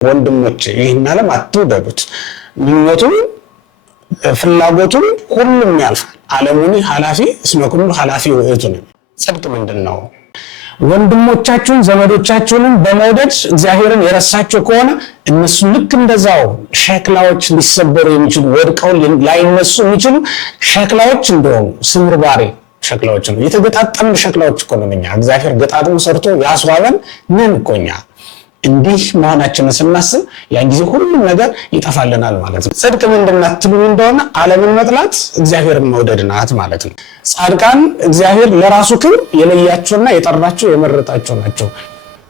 ወንድሞቼ ይህን ዓለም አትውደዱት፣ ምኞቱም ፍላጎቱም ሁሉም ያልፋል። ዓለሙኒ ኃላፊ እስመ ኩሉ ኃላፊ ውእቱ ነው። ጽድቅ ምንድነው? ወንድሞቻችሁን ዘመዶቻችሁን በመውደድ እግዚአብሔርን የረሳችሁ ከሆነ እነሱ ልክ እንደዛው ሸክላዎች ሊሰበሩ የሚችሉ ወድቀው ላይነሱ የሚችሉ ሸክላዎች እንደሆኑ ስምርባሪ ሸክላዎች ነው። የተገጣጠሙ ሸክላዎች እኮ ነን እኛ። እግዚአብሔር ገጣጥሞ ሰርቶ ያስዋበን ነን እኮ እኛ። እንዲህ መሆናችንን ስናስብ ያን ጊዜ ሁሉም ነገር ይጠፋልናል ማለት ነው። ጽድቅ ምንድናት ትሉኝ እንደሆነ ዓለምን መጥላት እግዚአብሔርን መውደድ ናት ማለት ነው። ጻድቃን እግዚአብሔር ለራሱ ክብር የለያቸውና የጠራቸው የመረጣቸው ናቸው።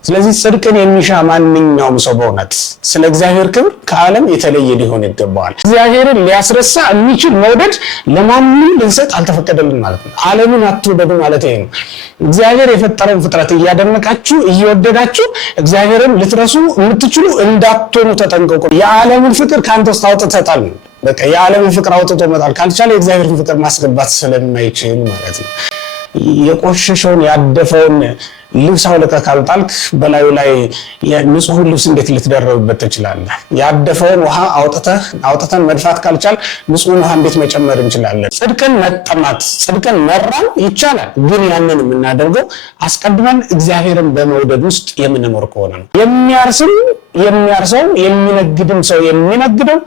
ስለዚህ ጽድቅን የሚሻ ማንኛውም ሰው በእውነት ስለ እግዚአብሔር ክብር ከዓለም የተለየ ሊሆን ይገባዋል። እግዚአብሔርን ሊያስረሳ የሚችል መውደድ ለማንም ልንሰጥ አልተፈቀደልን ማለት ነው። ዓለምን አትውደዱ ማለት ይሄ ነው። እግዚአብሔር የፈጠረውን ፍጥረት እያደነቃችሁ እየወደዳችሁ እግዚአብሔርን ልትረሱ የምትችሉ እንዳትሆኑ ተጠንቀቁ። የዓለምን ፍቅር ካንተ ውስጥ አውጥተህ ጣል። በቃ የዓለምን ፍቅር አውጥቶ መጣል ካልቻለ የእግዚአብሔርን ፍቅር ማስገባት ስለማይችል ማለት ነው። የቆሸሸውን ያደፈውን ልብስ አውልቀህ ካልጣልክ በላዩ ላይ ንጹህ ልብስ እንዴት ልትደረብበት ትችላለህ? ያደፈውን ውሃ አውጥተን መድፋት ካልቻል ንጹህ ውሃ እንዴት መጨመር እንችላለን? ጽድቅን መጠማት ጽድቅን መራም ይቻላል። ግን ያንን የምናደርገው አስቀድመን እግዚአብሔርን በመውደድ ውስጥ የምንኖር ከሆነ ነው። የሚያርሰው የሚነግድም ሰው የሚነግደው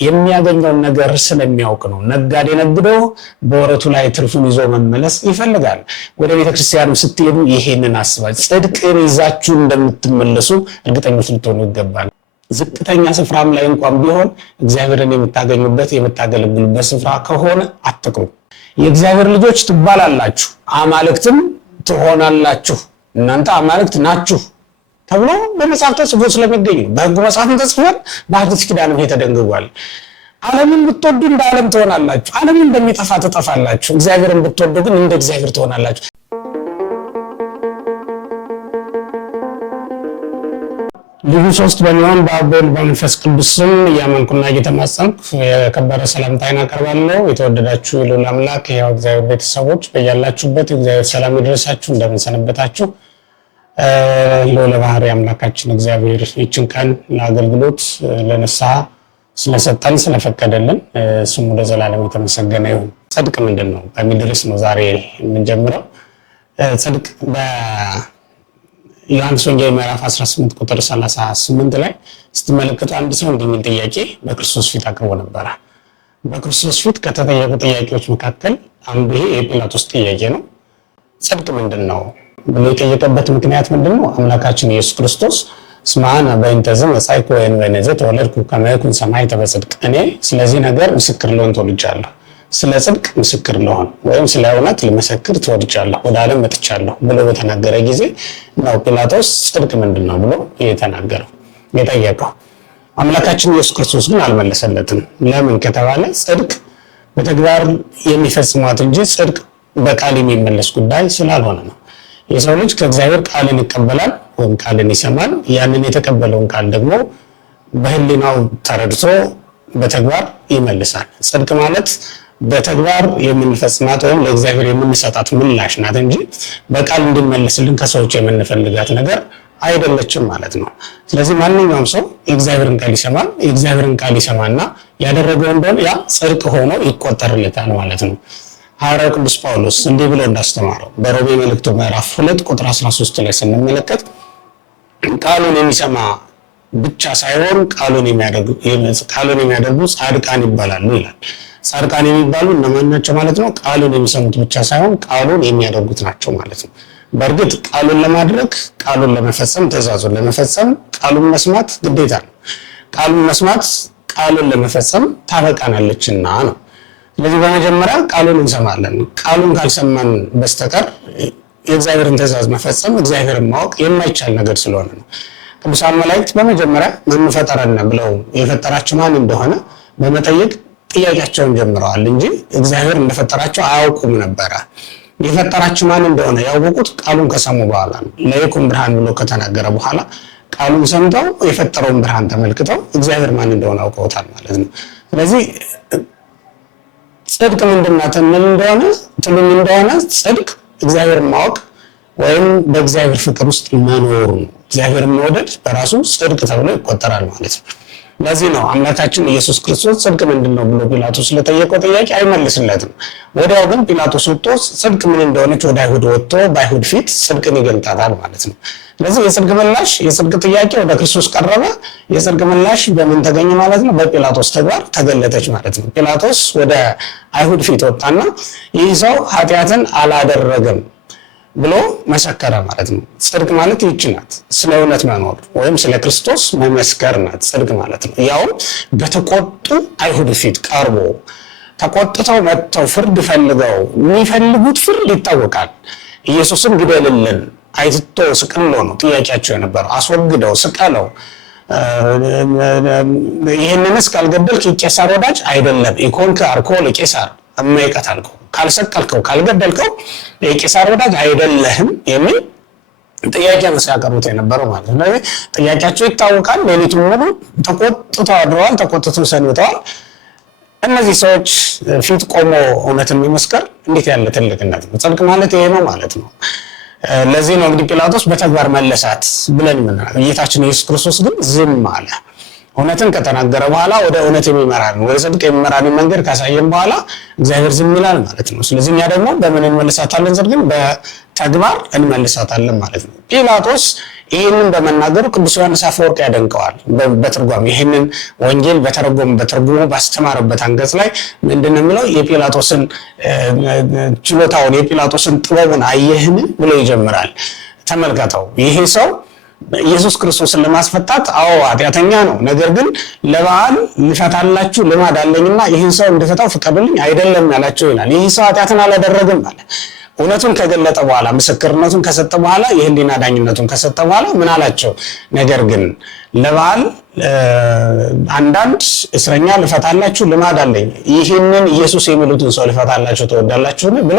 የሚያገኘውን ነገር ስለሚያውቅ ነው። ነጋዴ ነግዶ በወረቱ ላይ ትርፉን ይዞ መመለስ ይፈልጋል። ወደ ቤተክርስቲያኑ ስትሄዱ ይሄንን አስባችሁ ጽድቅን ይዛችሁ እንደምትመለሱ እርግጠኞች ልትሆኑ ይገባል። ዝቅተኛ ስፍራም ላይ እንኳን ቢሆን እግዚአብሔርን የምታገኙበት የምታገለግሉበት ስፍራ ከሆነ አትቅሩ። የእግዚአብሔር ልጆች ትባላላችሁ፣ አማልክትም ትሆናላችሁ። እናንተ አማልክት ናችሁ ተብሎ በመጽሐፍ ተጽፎ ስለሚገኝ በሕጉ መጽሐፍም ተጽፏል፣ በአዲስ ኪዳንም ተደንግጓል። ዓለምን ብትወዱ እንደ ዓለም ትሆናላችሁ፣ ዓለምን እንደሚጠፋ ትጠፋላችሁ። እግዚአብሔርን ብትወዱ ግን እንደ እግዚአብሔር ትሆናላችሁ። ልዩ ሶስት በሚሆን በአብ በወልድ በመንፈስ ቅዱስ ስም እያመንኩና እየተማጸንኩ የከበረ ሰላምታዬን አቀርባለሁ። የተወደዳችሁ የልዑል አምላክ የሕያው እግዚአብሔር ቤተሰቦች በያላችሁበት የእግዚአብሔር ሰላም ይድረሳችሁ። እንደምን ሰነበታችሁ? ልዑለ ባሕርይ አምላካችን እግዚአብሔር ይህችን ቀን ለአገልግሎት ለንስሐ ስለሰጠን ስለፈቀደልን ስሙ ለዘላለም የተመሰገነ ይሁን። ጽድቅ ምንድን ነው በሚል ርዕስ ነው ዛሬ የምንጀምረው። ጽድቅ በዮሐንስ ወንጌል ምዕራፍ 18 ቁጥር 38 ላይ ስትመለከቱ አንድ ሰው እንደሚል ጥያቄ በክርስቶስ ፊት አቅርቦ ነበረ። በክርስቶስ ፊት ከተጠየቁ ጥያቄዎች መካከል አንዱ ይሄ የጲላጦስ ጥያቄ ነው። ጽድቅ ምንድን ነው ብሎ የጠየቀበት ምክንያት ምንድነው? አምላካችን ኢየሱስ ክርስቶስ ስማና በእንተዘ መጻይኩ ወይን ተወለድኩ ከመ ይኩን ሰማዕተ በጽድቅ፣ እኔ ስለዚህ ነገር ምስክር ልሆን ተወልጃለሁ፣ ስለ ጽድቅ ምስክር ልሆን ወይም ስለ እውነት ልመሰክር ተወልጃለሁ፣ ወደ ዓለም መጥቻለሁ ብሎ በተናገረ ጊዜ ነው ጲላጦስ ጽድቅ ምንድነው ብሎ የተናገረው የጠየቀው። አምላካችን ኢየሱስ ክርስቶስ ግን አልመለሰለትም። ለምን ከተባለ ጽድቅ በተግባር የሚፈጽሟት እንጂ ጽድቅ በቃል የሚመለስ ጉዳይ ስላልሆነ ነው። የሰው ልጅ ከእግዚአብሔር ቃልን ይቀበላል ወይም ቃልን ይሰማል። ያንን የተቀበለውን ቃል ደግሞ በሕሊናው ተረድቶ በተግባር ይመልሳል። ጽድቅ ማለት በተግባር የምንፈጽማት ወይም ለእግዚአብሔር የምንሰጣት ምላሽ ናት እንጂ በቃል እንድንመልስልን ከሰዎች የምንፈልጋት ነገር አይደለችም ማለት ነው። ስለዚህ ማንኛውም ሰው የእግዚአብሔርን ቃል ይሰማል። የእግዚአብሔርን ቃል ይሰማና ያደረገው እንደሆነ ያ ጽድቅ ሆኖ ይቆጠርለታል ማለት ነው። ሐዋርያው ቅዱስ ጳውሎስ እንዲህ ብሎ እንዳስተማረው በሮሜ መልእክቱ ምዕራፍ 2 ቁጥር 13 ላይ ስንመለከት ቃሉን የሚሰማ ብቻ ሳይሆን ቃሉን የሚያደርጉ ጻድቃን ይባላሉ ይላል። ጻድቃን የሚባሉ እነማን ናቸው ማለት ነው? ቃሉን የሚሰሙት ብቻ ሳይሆን ቃሉን የሚያደርጉት ናቸው ማለት ነው። በእርግጥ ቃሉን ለማድረግ ቃሉን ለመፈጸም ትእዛዙን ለመፈጸም ቃሉን መስማት ግዴታ ነው። ቃሉን መስማት ቃሉን ለመፈጸም ታበቃናለችና ነው። ስለዚህ በመጀመሪያ ቃሉን እንሰማለን። ቃሉን ካልሰማን በስተቀር የእግዚአብሔርን ትእዛዝ መፈጸም እግዚአብሔርን ማወቅ የማይቻል ነገር ስለሆነ ነው። ቅዱሳን መላእክት በመጀመሪያ ማን ፈጠረን ብለው የፈጠራቸው ማን እንደሆነ በመጠየቅ ጥያቄያቸውን ጀምረዋል እንጂ እግዚአብሔር እንደፈጠራቸው አያውቁም ነበረ። የፈጠራቸው ማን እንደሆነ ያወቁት ቃሉን ከሰሙ በኋላ ነው። ለይኩን ብርሃን ብሎ ከተናገረ በኋላ ቃሉን ሰምተው የፈጠረውን ብርሃን ተመልክተው እግዚአብሔር ማን እንደሆነ አውቀውታል ማለት ነው። ስለዚህ ጽድቅ ምንድናት ትሉኝ እንደሆነ ጽድቅ እግዚአብሔርን ማወቅ ወይም በእግዚአብሔር ፍቅር ውስጥ መኖር ነው። እግዚአብሔርን መውደድ በራሱ ጽድቅ ተብሎ ይቆጠራል ማለት ነው። ለዚህ ነው አምላካችን ኢየሱስ ክርስቶስ ጽድቅ ምንድነው ብሎ ጲላጦስ ስለጠየቀው ጥያቄ አይመልስለትም። ወዲያው ግን ጲላጦስ ወጥቶ ጽድቅ ምን እንደሆነች ወደ አይሁድ ወጥቶ በአይሁድ ፊት ጽድቅን ይገልጣታል ማለት ነው። ስለዚህ የጽድቅ ምላሽ የጽድቅ ጥያቄ ወደ ክርስቶስ ቀረበ። የጽድቅ ምላሽ በምን ተገኘ ማለት ነው? በጲላጦስ ተግባር ተገለጠች ማለት ነው። ጲላጦስ ወደ አይሁድ ፊት ወጣና ይህ ሰው ኃጢአትን አላደረገም ብሎ መሰከረ ማለት ነው። ጽድቅ ማለት ይህች ናት፣ ስለ እውነት መኖር ወይም ስለ ክርስቶስ መመስከር ናት ጽድቅ ማለት ነው። ያውም በተቆጡ አይሁድ ፊት ቀርቦ ተቆጥተው መጥተው ፍርድ ፈልገው የሚፈልጉት ፍርድ ይታወቃል። ኢየሱስን ግደልልን፣ አይትቶ ስቅሎ ነው ጥያቄያቸው የነበረው። አስወግደው፣ ስቀለው፣ ይህንንስ ካልገደልክ የቄሳር ወዳጅ አይደለም ኢኮንከ አርኮ ለቄሳር እማይቀታልከው ካልሰቀልከው ካልገደልከው የቄሳር ወዳጅ አይደለህም የሚል ጥያቄ ነው ሲያቀርቡት የነበረው ማለት ነው። ስለዚህ ጥያቄያቸው ይታወቃል። ሌሊቱን ሙሉ ተቆጥተው አድረዋል፣ ተቆጥተው ሰንብተዋል። እነዚህ ሰዎች ፊት ቆሞ እውነትን መመስከር እንዴት ያለ ትልቅነት ነው! ጽድቅ ማለት ይሄ ነው ማለት ነው። ለዚህ ነው እንግዲህ ጲላጦስ በተግባር መለሳት ብለን ምናምን፣ ጌታችን ኢየሱስ ክርስቶስ ግን ዝም አለ። እውነትን ከተናገረ በኋላ ወደ እውነት የሚመራን ወደ ጽድቅ የሚመራን መንገድ ካሳየን በኋላ እግዚአብሔር ዝም ይላል ማለት ነው። ስለዚህ እኛ ደግሞ በምን እንመልሳታለን? ጽድቅን በተግባር እንመልሳታለን ማለት ነው። ጲላጦስ ይህንን በመናገሩ ቅዱስ ዮሐንስ አፈወርቅ ያደንቀዋል። በትርጓሜ ይህንን ወንጌል በተረጎሙ ባስተማረበት አንቀጽ ላይ ምንድነው የሚለው? የጲላጦስን ችሎታውን የጲላጦስን ጥበቡን አየህን ብሎ ይጀምራል። ተመልከተው፣ ይሄ ሰው ኢየሱስ ክርስቶስን ለማስፈታት ኃጢአተኛ ነው፣ ነገር ግን ለበዓል ልፈታላችሁ ልማድ አለኝና ይህን ሰው እንድፈታው ፍቀዱልኝ አይደለም ያላቸው ይላል። ይህ ሰው ኃጢአትን አላደረገም አለ። እውነቱን ከገለጠ በኋላ ምስክርነቱን ከሰጠ በኋላ የህሊና ዳኝነቱን ከሰጠ በኋላ ምን አላቸው? ነገር ግን ለበዓል አንዳንድ እስረኛ ልፈታላችሁ ልማድ አለኝ፣ ይህንን ኢየሱስ የሚሉትን ሰው ልፈታላችሁ ትወዳላችሁን ብሎ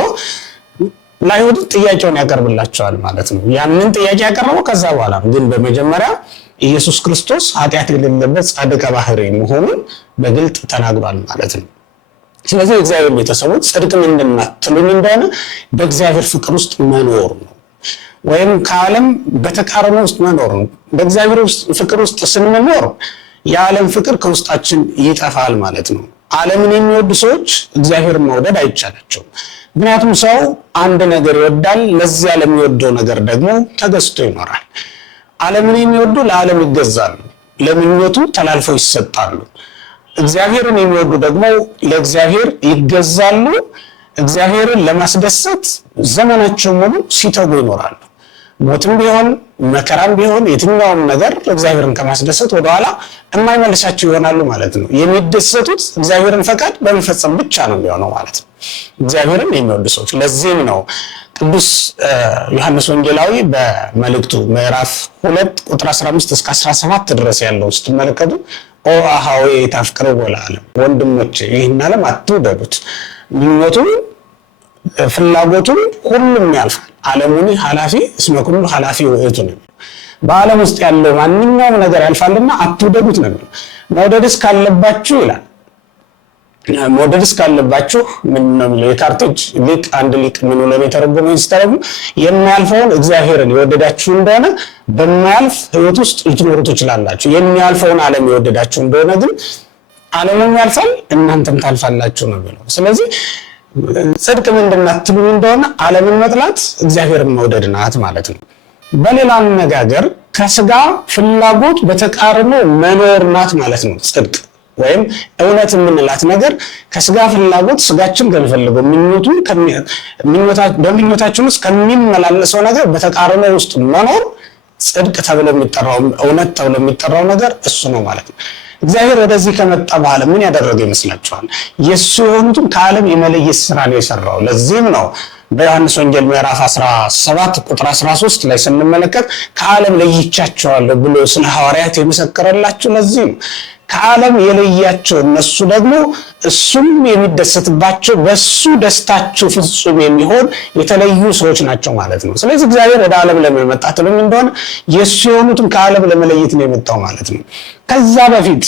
ለአይሁድ ጥያቄውን ያቀርብላቸዋል ማለት ነው። ያንን ጥያቄ ያቀረበው ከዛ በኋላ ግን በመጀመሪያ ኢየሱስ ክርስቶስ ኃጢአት የሌለበት ጻድቀ ባህሪ መሆኑን በግልጥ ተናግሯል ማለት ነው። ስለዚህ እግዚአብሔር ቤተሰቦች ጽድቅ ምንድን ነው ትሉኝ እንደሆነ በእግዚአብሔር ፍቅር ውስጥ መኖር ነው፣ ወይም ከዓለም በተቃርኖ ውስጥ መኖር ነው። በእግዚአብሔር ፍቅር ውስጥ ስንኖር የዓለም ፍቅር ከውስጣችን ይጠፋል ማለት ነው። ዓለምን የሚወዱ ሰዎች እግዚአብሔርን መውደድ አይቻላቸውም። ምክንያቱም ሰው አንድ ነገር ይወዳል፣ ለዚያ ለሚወደው ነገር ደግሞ ተገዝቶ ይኖራል። ዓለምን የሚወዱ ለዓለም ይገዛሉ፣ ለምኞቱ ተላልፈው ይሰጣሉ። እግዚአብሔርን የሚወዱ ደግሞ ለእግዚአብሔር ይገዛሉ፣ እግዚአብሔርን ለማስደሰት ዘመናቸው ሙሉ ሲተጉ ይኖራሉ። ሞትም ቢሆን መከራም ቢሆን የትኛውም ነገር እግዚአብሔርን ከማስደሰት ወደኋላ የማይመልሳቸው ይሆናሉ ማለት ነው። የሚደሰቱት እግዚአብሔርን ፈቃድ በመፈጸም ብቻ ነው የሚሆነው ማለት ነው፣ እግዚአብሔርን የሚወዱ ሰዎች። ለዚህም ነው ቅዱስ ዮሐንስ ወንጌላዊ በመልእክቱ ምዕራፍ 2 ቁጥር 15 እስከ 17 ድረስ ያለው ስትመለከቱ ኦ አሃዌ ታፍቅረው ለዓለም፣ ወንድሞቼ ይህን ዓለም አትውደዱት፣ ምኞቱም ፍላጎቱም ሁሉም ያልፋል፣ ዓለሙኒ ኃላፊ እስመ ኩሉ ኃላፊ ውእቱ ነው። በዓለም ውስጥ ያለው ማንኛውም ነገር ያልፋልና አትውደዱት ነው። መውደድስ ካለባችሁ ይላል፣ መውደድስ ካለባችሁ ምን ነው? የካርቴጅ ሊቅ አንድ ሊቅ ምን ብሎ የተረጎመው ሲተረጉም የማያልፈውን እግዚአብሔርን የወደዳችሁ እንደሆነ በማያልፍ ሕይወት ውስጥ ልትኖሩ ትችላላችሁ። የሚያልፈውን ዓለም የወደዳችሁ እንደሆነ ግን ዓለሙም ያልፋል እናንተም ታልፋላችሁ ነው የሚለው። ስለዚህ ጽድቅ ምንድን ናት ትሉኝ እንደሆነ ዓለምን መጥላት እግዚአብሔርን መውደድ ናት ማለት ነው። በሌላ አነጋገር ከስጋ ፍላጎት በተቃርኖ መኖር ናት ማለት ነው ጽድቅ። ወይም እውነት የምንላት ነገር ከስጋ ፍላጎት ስጋችን ከሚፈልገው በምኞታችን ውስጥ ከሚመላለሰው ነገር በተቃርኖ ውስጥ መኖር ጽድቅ ተብሎ የሚጠራው እውነት ተብሎ የሚጠራው ነገር እሱ ነው ማለት ነው። እግዚአብሔር ወደዚህ ከመጣ በኋላ ምን ያደረገ ይመስላችኋል? የሱ የሆኑትን ከዓለም የመለየት ስራ ነው የሰራው። ለዚህም ነው በዮሐንስ ወንጌል ምዕራፍ 17 ቁጥር 13 ላይ ስንመለከት ከዓለም ለይቻቸዋለሁ ብሎ ስለ ሐዋርያት የመሰከረላቸው። ለዚህ ነው ከዓለም የለያቸው እነሱ ደግሞ እሱም የሚደሰትባቸው በሱ ደስታቸው ፍጹም የሚሆን የተለዩ ሰዎች ናቸው ማለት ነው። ስለዚህ እግዚአብሔር ወደ ዓለም ለምን መጣ ትሉኝ እንደሆነ የሱ የሆኑትን ከዓለም ለመለየት ነው የመጣው ማለት ነው። ከዛ በፊት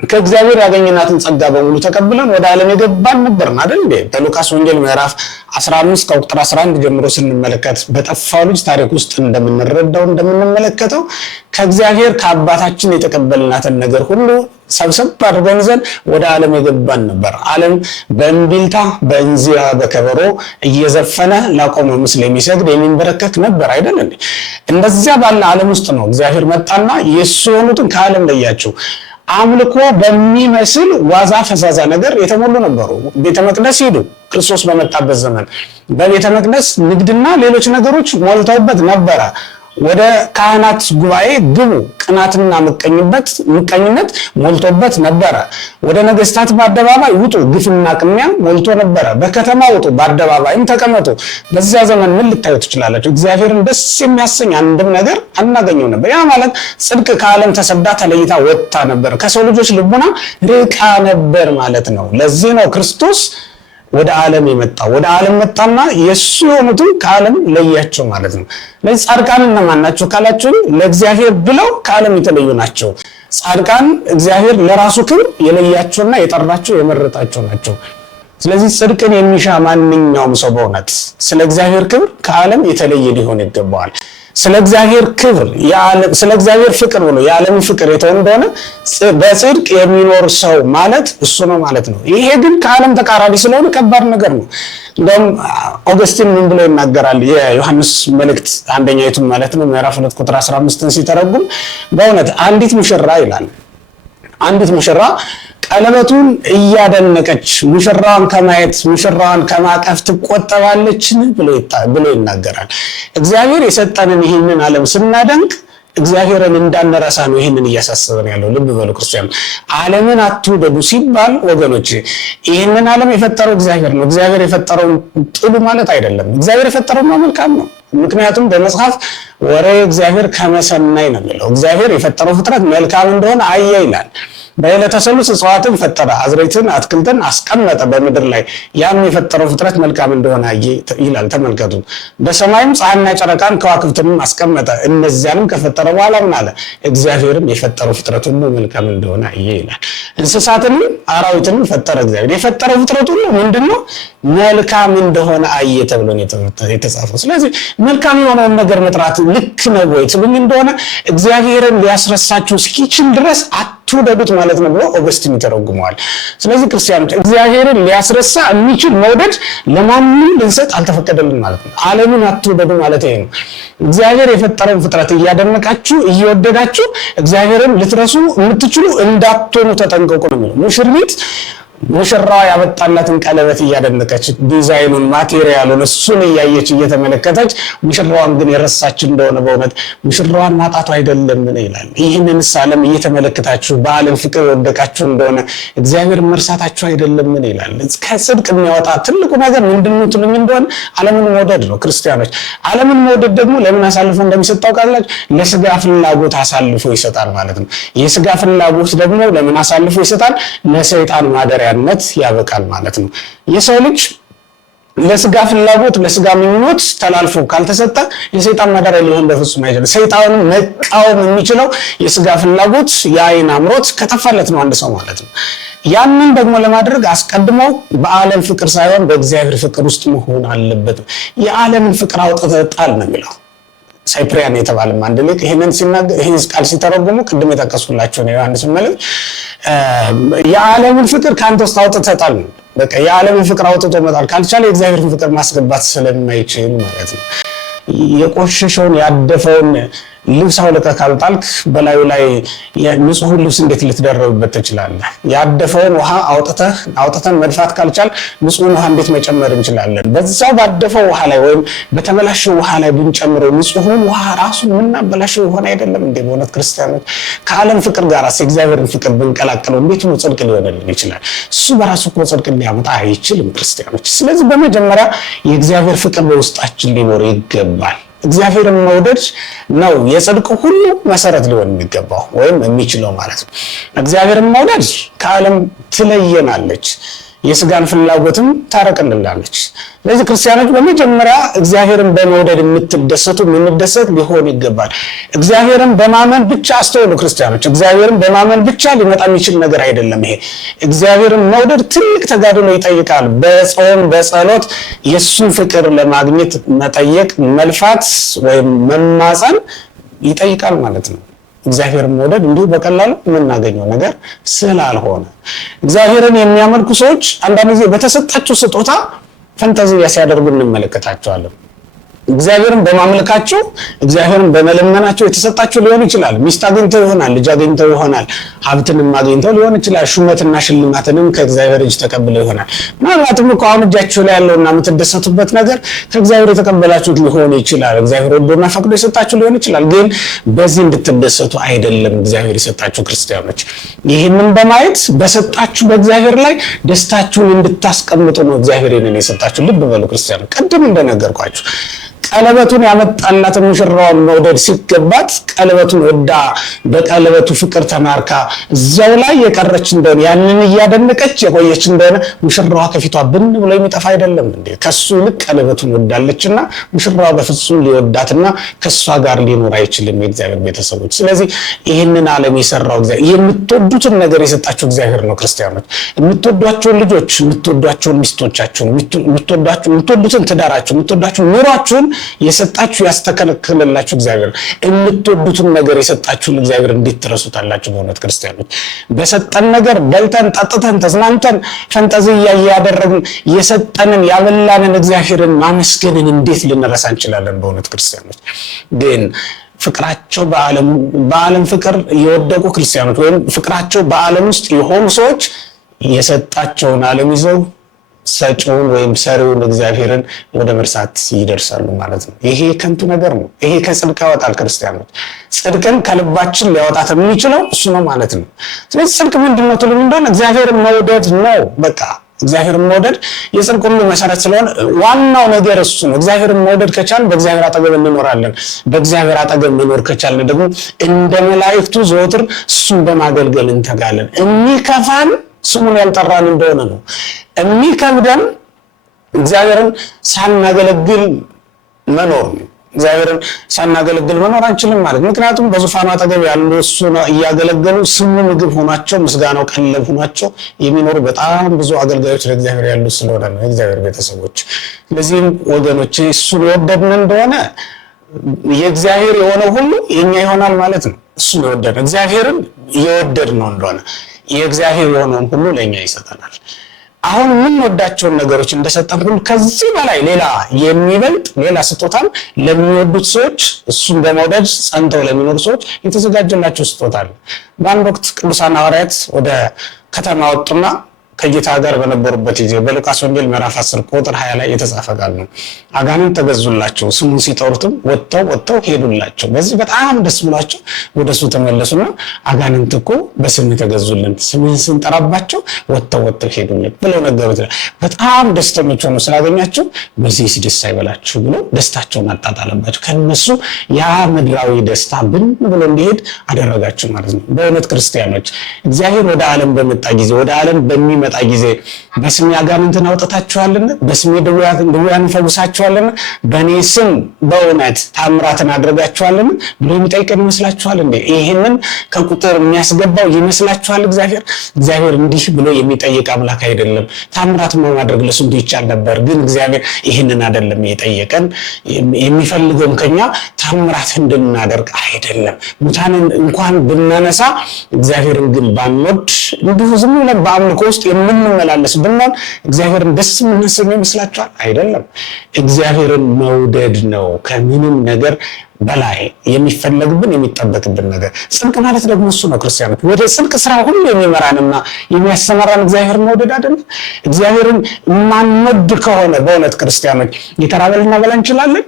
ከእግዚአብሔር ያገኘናትን ጸጋ በሙሉ ተቀብለን ወደ ዓለም የገባን ነበርን አይደል እንዴ? በሉቃስ ወንጌል ምዕራፍ 15 ከቁጥር 11 ጀምሮ ስንመለከት በጠፋው ልጅ ታሪክ ውስጥ እንደምንመለከተው ከእግዚአብሔር ከአባታችን የተቀበልናትን ነገር ሁሉ ሰብሰብ አድርገን ይዘን ወደ ዓለም የገባን ነበር። ዓለም በእምቢልታ በእንዚራ በከበሮ እየዘፈነ ላቆመ ምስል የሚሰግድ የሚንበረከክ ነበር አይደል እንዴ? እንደዚያ ባለ ዓለም ውስጥ ነው እግዚአብሔር መጣና የሱ የሆኑትን ከዓለም ለያቸው። አምልኮ በሚመስል ዋዛ ፈዛዛ ነገር የተሞሉ ነበሩ። ቤተ መቅደስ ሄዱ። ክርስቶስ በመጣበት ዘመን በቤተ መቅደስ ንግድና ሌሎች ነገሮች ሞልተውበት ነበረ። ወደ ካህናት ጉባኤ ግቡ፣ ቅናትና ምቀኝነት ሞልቶበት ነበረ። ወደ ነገስታት በአደባባይ ውጡ፣ ግፍና ቅሚያ ሞልቶ ነበረ። በከተማ ውጡ፣ በአደባባይም ተቀመጡ። በዚያ ዘመን ምን ልታዩ ትችላላችሁ? እግዚአብሔርን ደስ የሚያሰኝ አንድም ነገር አናገኘው ነበር። ያ ማለት ጽድቅ ከዓለም ተሰዳ ተለይታ ወጥታ ነበር፣ ከሰው ልጆች ልቡና ርቃ ነበር ማለት ነው። ለዚህ ነው ክርስቶስ ወደ ዓለም የመጣው። ወደ ዓለም መጣና የሱ የሆኑትን ከዓለም ለያቸው ማለት ነው። ለዚህ ጻድቃን እነማን ናቸው ካላችሁ ለእግዚአብሔር ብለው ከዓለም የተለዩ ናቸው። ጻድቃን እግዚአብሔር ለራሱ ክብር የለያቸውና የጠራቸው የመረጣቸው ናቸው። ስለዚህ ጽድቅን የሚሻ ማንኛውም ሰው በእውነት ስለ እግዚአብሔር ክብር ከዓለም የተለየ ሊሆን ይገባዋል። ስለ እግዚአብሔር ክብር ስለ እግዚአብሔር ፍቅር ብሎ የዓለም ፍቅር የተው እንደሆነ በጽድቅ የሚኖር ሰው ማለት እሱ ነው ማለት ነው። ይሄ ግን ከዓለም ተቃራኒ ስለሆነ ከባድ ነገር ነው። እንደውም ኦገስቲን ምን ብሎ ይናገራል? የዮሐንስ መልእክት አንደኛይቱ ማለት ነው ምዕራፍ 2 ቁጥር 15ን ሲተረጉም በእውነት አንዲት ሙሽራ ይላል፣ አንዲት ሙሽራ ቀለበቱን እያደነቀች ሙሽራዋን ከማየት ሙሽራዋን ከማቀፍ ትቆጠባለችን ብሎ ይናገራል። እግዚአብሔር የሰጠንን ይህንን ዓለም ስናደንቅ እግዚአብሔርን እንዳንረሳ ነው ይህንን እያሳሰበን ያለው። ልብ በሉ ክርስቲያን፣ ዓለምን አትውደዱ ሲባል ወገኖች ይህንን ዓለም የፈጠረው እግዚአብሔር ነው። እግዚአብሔር የፈጠረው ጥሉ ማለት አይደለም። እግዚአብሔር የፈጠረው መልካም ነው። ምክንያቱም በመጽሐፍ ወሬ እግዚአብሔር ከመሰናይ ነው የሚለው። እግዚአብሔር የፈጠረው ፍጥረት መልካም እንደሆነ አየ ይላል። በዕለተ ሰሉስ እጽዋትን ፈጠረ፣ አዝርዕትን አትክልትን አስቀመጠ በምድር ላይ። ያም የፈጠረው ፍጥረት መልካም እንደሆነ አየ ይላል። ተመልከቱ። በሰማይም ፀሐይና ጨረቃን ከዋክብትንም አስቀመጠ። እነዚያንም ከፈጠረ በኋላ ምን አለ? እግዚአብሔርም የፈጠረው ፍጥረት ሁሉ መልካም እንደሆነ አየ ይላል። እንስሳትንም አራዊትንም ፈጠረ። እግዚአብሔር የፈጠረው ፍጥረት ሁሉ ምንድነው? መልካም እንደሆነ አየ ተብሎ የተጻፈው። ስለዚህ መልካም የሆነውን ነገር መጥራት ልክ ነው ወይ ትሉኝ እንደሆነ እግዚአብሔርን ሊያስረሳችሁ እስኪችል ድረስ አትውደዱት ማለት ነው ብሎ ኦገስቲን ይተረጉመዋል። ስለዚህ ክርስቲያኖች እግዚአብሔርን ሊያስረሳ የሚችል መውደድ ለማንም ልንሰጥ አልተፈቀደልን ማለት ነው። ዓለምን አትውደዱ ማለት ይሄ ነው። እግዚአብሔር የፈጠረውን ፍጥረት እያደነቃችሁ እየወደዳችሁ እግዚአብሔርን ልትረሱ የምትችሉ እንዳትሆኑ ተጠንቀቁ ነው የሚለው። ሙሽሪት ሙሽራዋ ያመጣላትን ቀለበት እያደነቀች ዲዛይኑን ማቴሪያሉን እሱን እያየች እየተመለከተች ሙሽራዋን ግን የረሳች እንደሆነ በእውነት ሙሽራዋን ማጣቱ አይደለም ይላል። ይህንን ዓለም እየተመለከታችሁ በዓለም ፍቅር የወደቃችሁ እንደሆነ እግዚአብሔር መርሳታችሁ አይደለም ይላል። ከጽድቅ የሚያወጣ ትልቁ ነገር ምንድነው ትሉኝ እንደሆነ ዓለምን መውደድ ነው። ክርስቲያኖች ዓለምን መውደድ ደግሞ ለምን አሳልፎ እንደሚሰጥ ታውቃላችሁ? ለስጋ ፍላጎት አሳልፎ ይሰጣል ማለት ነው። የስጋ ፍላጎት ደግሞ ለምን አሳልፎ ይሰጣል? ለሰይጣን ማደሪያ ያበቃል ማለት ነው። የሰው ልጅ ለስጋ ፍላጎት ለስጋ ምኞት ተላልፎ ካልተሰጠ የሰይጣን ማደሪያ ሊሆን በፍጹም አይችልም። ሰይጣንን መቃወም የሚችለው የስጋ ፍላጎት የዓይን አምሮት ከጠፋለት ነው አንድ ሰው ማለት ነው። ያንን ደግሞ ለማድረግ አስቀድሞ በዓለም ፍቅር ሳይሆን በእግዚአብሔር ፍቅር ውስጥ መሆን አለበት። የዓለምን ፍቅር አውጥተህ ጣል ነው የሚለው ሳይፕሪያን የተባለ አንድ ሊቅ ይሄንን ሲናገር ይሄን ቃል ሲተረጉሙ ቅድም የጠቀስኩላችሁ ነው ዮሐንስ መልእክት የዓለምን ፍቅር ካንተ ውስጥ አውጥተህ ጣል ነው። በቃ የዓለምን ፍቅር አውጥቶ መጣል ካልቻለ የእግዚአብሔርን ፍቅር ማስገባት ስለማይችል ማለት ነው። የቆሸሸውን ያደፈውን ልብስ አውልቀህ ካልጣልክ በላዩ ላይ ንጹህ ልብስ እንዴት ልትደረብበት ትችላለህ? ያደፈውን ውሃ አውጥተን መድፋት ካልቻል ንጹህ ውሃ እንዴት መጨመር እንችላለን? በዛው ባደፈው ውሃ ላይ ወይም በተበላሸው ውሃ ላይ ብንጨምረው ንጹህን ውሃ ራሱ ምናበላሸው ይሆን አይደለም እንዴ? በእውነት ክርስቲያኖች ከዓለም ፍቅር ጋር የእግዚአብሔርን ፍቅር ብንቀላቀለው እንዴት ነው ጽድቅ ሊሆንልን ይችላል? እሱ በራሱ እኮ ጽድቅ ሊያመጣ አይችልም ክርስቲያኖች። ስለዚህ በመጀመሪያ የእግዚአብሔር ፍቅር በውስጣችን ሊኖር ይገባል። እግዚአብሔርን መውደድ ነው የጽድቅ ሁሉ መሰረት ሊሆን የሚገባው ወይም የሚችለው ማለት ነው። እግዚአብሔርን መውደድ ከዓለም ትለየናለች። የስጋን ፍላጎትም ታረቅልናለች። ስለዚህ ክርስቲያኖች በመጀመሪያ እግዚአብሔርን በመውደድ የምንደሰት ሊሆን ይገባል። እግዚአብሔርን በማመን ብቻ አስተውሉ ክርስቲያኖች፣ እግዚአብሔርን በማመን ብቻ ሊመጣ የሚችል ነገር አይደለም። ይሄ እግዚአብሔርን መውደድ ትልቅ ተጋድሎ ይጠይቃል። በጾም በጸሎት የእሱን ፍቅር ለማግኘት መጠየቅ፣ መልፋት ወይም መማፀን ይጠይቃል ማለት ነው። እግዚአብሔርን መውደድ እንዲሁ በቀላሉ የምናገኘው ነገር ስላልሆነ እግዚአብሔርን የሚያመልኩ ሰዎች አንዳንድ ጊዜ በተሰጣቸው ስጦታ ፈንታዚያ ሲያደርጉ እንመለከታቸዋለን። እግዚአብሔርን በማምለካቸው እግዚአብሔርን በመለመናቸው የተሰጣቸው ሊሆን ይችላል። ሚስት አግኝተው ይሆናል፣ ልጅ አግኝተው ይሆናል፣ ሀብትንም አግኝተው ሊሆን ይችላል። ሹመትና ሽልማትንም ከእግዚአብሔር እጅ ተቀብለው ይሆናል። ምናልባትም እኮ አሁን እጃችሁ ላይ ያለውና የምትደሰቱበት ነገር ከእግዚአብሔር የተቀበላችሁት ሊሆን ይችላል። እግዚአብሔር ወዶና ፈቅዶ የሰጣችሁ ሊሆን ይችላል። ግን በዚህ እንድትደሰቱ አይደለም እግዚአብሔር የሰጣችሁ ክርስቲያኖች። ይህንን በማየት በሰጣችሁ በእግዚአብሔር ላይ ደስታችሁን እንድታስቀምጡ ነው እግዚአብሔር ይህንን የሰጣችሁ። ልብ በሉ ክርስቲያኖች፣ ቅድም እንደነገርኳችሁ ቀለበቱን ያመጣላትን ሙሽራዋን መውደድ ሲገባት ቀለበቱን ወዳ በቀለበቱ ፍቅር ተማርካ እዛው ላይ የቀረች እንደሆነ ያንን እያደነቀች የቆየች እንደሆነ ሙሽራዋ ከፊቷ ብን ብሎ የሚጠፋ አይደለም እንዴ? ከሱ ልክ ቀለበቱን ወዳለችና ሙሽራዋ በፍጹም ሊወዳትና ከሷ ጋር ሊኖር አይችልም የእግዚአብሔር ቤተሰቦች። ስለዚህ ይህንን ዓለም የሰራው እግዚአብሔር የምትወዱትን ነገር የሰጣችሁ እግዚአብሔር ነው። ክርስቲያኖች የምትወዷቸውን ልጆች፣ የምትወዷቸውን ሚስቶቻችሁን፣ የምትወዱትን ትዳራችሁን፣ የምትወዷቸውን ኑሯችሁን የሰጣችሁ ያስተከለከለላችሁ እግዚአብሔር፣ የምትወዱትን ነገር የሰጣችሁን እግዚአብሔር እንዴት ትረሱታላችሁ? በእውነት ክርስቲያኖች በሰጠን ነገር በልተን ጠጥተን ተዝናንተን ፈንጠዝያ ያደረግን የሰጠንን ያበላንን እግዚአብሔርን ማመስገንን እንዴት ልንረሳ እንችላለን? በእውነት ክርስቲያኖች ግን ፍቅራቸው በዓለም ፍቅር የወደቁ ክርስቲያኖች ወይም ፍቅራቸው በዓለም ውስጥ የሆኑ ሰዎች የሰጣቸውን ዓለም ይዘው ሰጪውን ወይም ሰሪውን እግዚአብሔርን ወደ መርሳት ይደርሳሉ ማለት ነው። ይሄ ከንቱ ነገር ነው። ይሄ ከጽድቅ ያወጣል። ክርስቲያኖች ጽድቅን ከልባችን ሊያወጣት የሚችለው እሱ ነው ማለት ነው። ስለዚህ ጽድቅ ምንድነው ትሉኝ እንደሆነ እግዚአብሔርን መውደድ ነው። በቃ እግዚአብሔርን መውደድ የጽድቅ ሁሉ መሰረት ስለሆነ ዋናው ነገር እሱ ነው። እግዚአብሔርን መውደድ ከቻልን በእግዚአብሔር አጠገብ እንኖራለን። በእግዚአብሔር አጠገብ መኖር ከቻልን ደግሞ እንደ መላእክቱ ዘወትር እሱን በማገልገል እንተጋለን። የሚከፋን ስሙን ያልጠራን እንደሆነ ነው። የሚከብደን እግዚአብሔርን ሳናገለግል መኖር ነው። እግዚአብሔርን ሳናገለግል መኖር አንችልም ማለት። ምክንያቱም በዙፋኑ አጠገብ ያሉ እሱን እያገለገሉ ስሙ ምግብ ሆኗቸው ምስጋናው ቀለብ ሆኗቸው የሚኖሩ በጣም ብዙ አገልጋዮች ለእግዚአብሔር ያሉ ስለሆነ ነው የእግዚአብሔር ቤተሰቦች። ስለዚህም ወገኖች እሱን የወደድን እንደሆነ የእግዚአብሔር የሆነው ሁሉ የኛ ይሆናል ማለት ነው። እሱን የወደድን እግዚአብሔርን የወደድ ነው እንደሆነ የእግዚአብሔር የሆነውን ሁሉ ለኛ ይሰጠናል። አሁን የምንወዳቸውን ነገሮች እንደሰጠን ሁሉ ከዚህ በላይ ሌላ የሚበልጥ ሌላ ስጦታን ለሚወዱት ሰዎች እሱን በመውደድ ጸንተው ለሚኖሩ ሰዎች የተዘጋጀላቸው ስጦታ አለ። በአንድ ወቅት ቅዱሳን ሐዋርያት ወደ ከተማ ወጡና ከጌታ ጋር በነበሩበት ጊዜ በሉቃስ ወንጌል ምዕራፍ 10 ቁጥር 20 ላይ የተጻፈ ቃል ነው። አጋንንት ተገዙላቸው፣ ስሙን ሲጠሩትም ወጥተው ሄዱላቸው። በዚህ በጣም ደስ ብሏቸው ወደሱ ተመለሱና አጋንንት እኮ በስም ተገዙልን፣ ስምን ስንጠራባቸው ወጥተው ሄዱልን ብለው ነገሩት። በጣም ደስተኞች ሆነው ስላገኛቸው በዚህ ደስ አይበላችሁ ብሎ ደስታቸውን አጣጣለባቸው። ከነሱ ያ ምድራዊ ደስታ ብን ብሎ እንዲሄድ አደረጋቸው ማለት ነው። በእውነት ክርስቲያኖች እግዚአብሔር ወደ ዓለም በመጣ ጊዜ ወደ ዓለም በሚመጣ ጊዜ በስሜ አጋንንትን አውጥታችኋልና በስሜ ድውያንን ፈውሳችኋልና በእኔ ስም በእውነት ታምራትን አድርጋችኋልና ብሎ የሚጠይቀን ይመስላችኋል እንዴ? ይህንን ከቁጥር የሚያስገባው ይመስላችኋል? እግዚአብሔር እንዲህ ብሎ የሚጠይቅ አምላክ አይደለም። ታምራት ማድረግ ለስንቱ ይቻል ነበር፣ ግን እግዚአብሔር ይህንን አይደለም የጠየቀን። የሚፈልገውም ከኛ ታምራት እንድናደርግ አይደለም። ሙታንን እንኳን ብናነሳ እግዚአብሔርን ግን ባንወድ እንዲሁ ዝም ብለን በአምልኮ ውስጥ የምንመላለስ ብንሆን እግዚአብሔርን ደስ የምናሰኝ ይመስላችኋል? አይደለም። እግዚአብሔርን መውደድ ነው ከምንም ነገር በላይ የሚፈለግብን የሚጠበቅብን ነገር። ጽድቅ ማለት ደግሞ እሱ ነው ክርስቲያኖች። ወደ ጽድቅ ስራ ሁሉ የሚመራንና የሚያሰማራን እግዚአብሔርን መውደድ አይደለም። እግዚአብሔርን ማንወድ ከሆነ በእውነት ክርስቲያኖች የተራበ ልናበላ እንችላለን?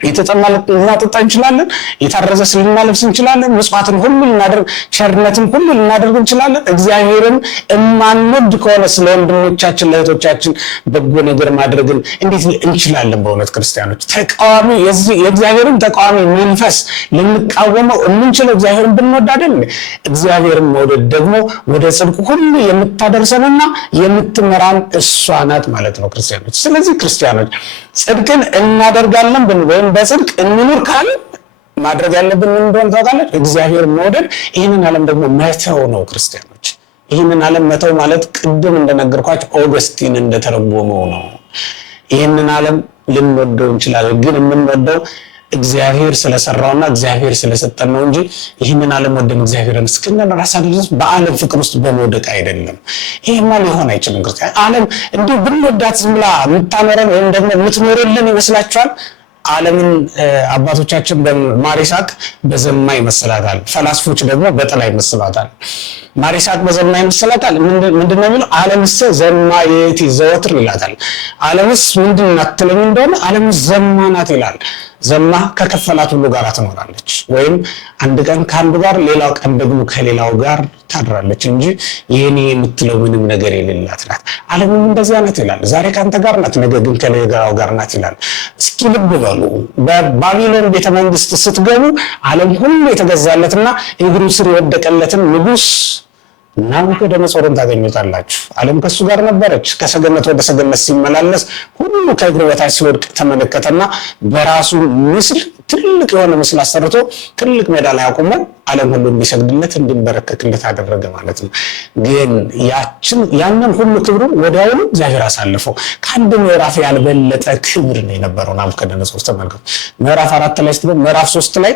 የተጠማ ልናጠጣ እንችላለን፣ የታረዘ ልናለብስ እንችላለን፣ ምጽዋትን ሁሉ ልናደርግ፣ ቸርነትን ሁሉ ልናደርግ እንችላለን። እግዚአብሔርን እማንወድ ከሆነ ስለ ወንድሞቻችን ለእህቶቻችን በጎ ነገር ማድረግን እንዴት እንችላለን? በእውነት ክርስቲያኖች ተቃዋሚ የእግዚአብሔርን ተቃዋሚ መንፈስ ልንቃወመው የምንችለው እግዚአብሔርን ብንወድ አይደል? እግዚአብሔርን መውደድ ደግሞ ወደ ጽድቅ ሁሉ የምታደርሰንና የምትመራን እሷ ናት ማለት ነው ክርስቲያኖች። ስለዚህ ክርስቲያኖች ጽድቅን እናደርጋለን ወይም በጽድቅ እንኑር ካል ማድረግ ያለብን ምን እንደሆነ ታውቃለች? እግዚአብሔር መውደድ፣ ይህንን ዓለም ደግሞ መተው ነው ክርስቲያኖች። ይህንን ዓለም መተው ማለት ቅድም እንደነገርኳችሁ ኦገስቲን እንደተረጎመው ነው። ይህንን ዓለም ልንወደው እንችላለን፣ ግን የምንወደው እግዚአብሔር ስለሰራውና እግዚአብሔር ስለሰጠን ነው እንጂ ይህንን ዓለም ወደን እግዚአብሔርን እስክንረሳ ድረስ በዓለም ፍቅር ውስጥ በመውደቅ አይደለም። ይሄማ ሊሆን አይችልም ክርስቲያን። ዓለም እንዲሁ ብንወዳት ዝም ብላ የምታኖረን ወይም ደግሞ የምትኖርልን ይመስላችኋል? ዓለምን አባቶቻችን በማሪሳቅ በዘማ ይመስላታል፣ ፈላስፎች ደግሞ በጥላ ይመስላታል። ማሪሳቅ በዘማ ይመስላታል። ምንድነው የሚለው? ዓለምስ ዘማ የቲ ዘወትር ይላታል። ዓለምስ ምንድን ናት ትለኝ እንደሆነ ዓለምስ ዘማ ናት ይላል። ዘማ ከከፈላት ሁሉ ጋር ትኖራለች፣ ወይም አንድ ቀን ከአንዱ ጋር ሌላው ቀን ደግሞ ከሌላው ጋር ታድራለች እንጂ የኔ የምትለው ምንም ነገር የሌላት ናት። ዓለምም እንደዚያ ናት ይላል። ዛሬ ካንተ ጋር ናት፣ ነገ ግን ከሌላው ጋር ናት ይላል። እስኪ ልብ በሉ። በባቢሎን ቤተመንግስት ስትገቡ ዓለም ሁሉ የተገዛለትና እግሩ ስር የወደቀለትን ንጉስ ናቡከደነፆርን ታገኙታላችሁ። ዓለም ከሱ ጋር ነበረች። ከሰገነት ወደ ሰገነት ሲመላለስ ሁሉ ከእግሩ በታች ሲወድቅ ተመለከተና በራሱ ምስል ትልቅ የሆነ ምስል አሰርቶ ትልቅ ሜዳ ላይ አቁሞ ዓለም ሁሉ እንዲሰግድለት እንዲንበረከክለት አደረገ ማለት ነው። ግን ያንን ሁሉ ክብሩን ወዲያውኑ እግዚአብሔር አሳልፈው። ከአንድ ምዕራፍ ያልበለጠ ክብር ነው የነበረው ናቡከደነፆር። ተመልከቱ። ምዕራፍ 4 ላይ ስትገቡ፣ ምዕራፍ 3 ላይ